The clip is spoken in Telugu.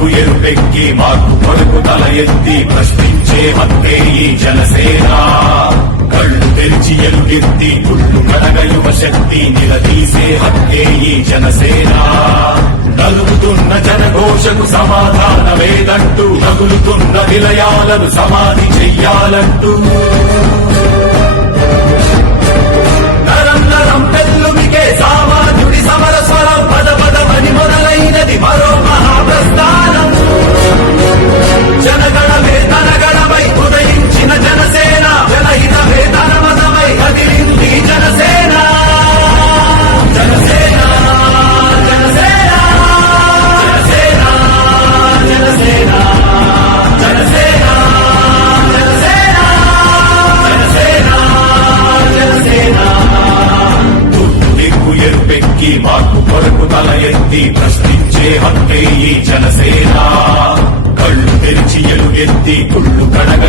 దిక్కు ఎరుపెక్కి మార్పు కొరకు తల ఎత్తి ప్రశ్నించే హక్కే ఈ జనసేన. కళ్ళు తెరిచి ఎలుగెత్తి గుళ్ళు కడగ యువ శక్తి నిలదీసే హక్కే ఈ జనసేన. నలుగుతున్న జనఘోషకు సమాధానమేదంటూ నగులుతున్న నిలయాలను సమాధి చెయ్యాలంటూ నరం నరం పెల్లుమికే సామాన్యుడి సమర స్వరం పద పదమని మొదలైనది మరో మహాప్రస్థానం. జనగణమే తనగణమై ఉదయించిన జనసేన, జనహితమే తన మతమై కదిలింది జనసేన. జనసేన జనసేన జనసేన జనసేన జనసేన జనసేన జనసేన జనసేన. తుట్టు దిక్కు ఎరుపెక్కి మార్పు కొరకు తల ఎత్తి ప్రశ్నించే హక్కే ఈ జనసేన. కళ్ళు తెరిచి ఎలుగెత్తి కుళ్ళు కడగ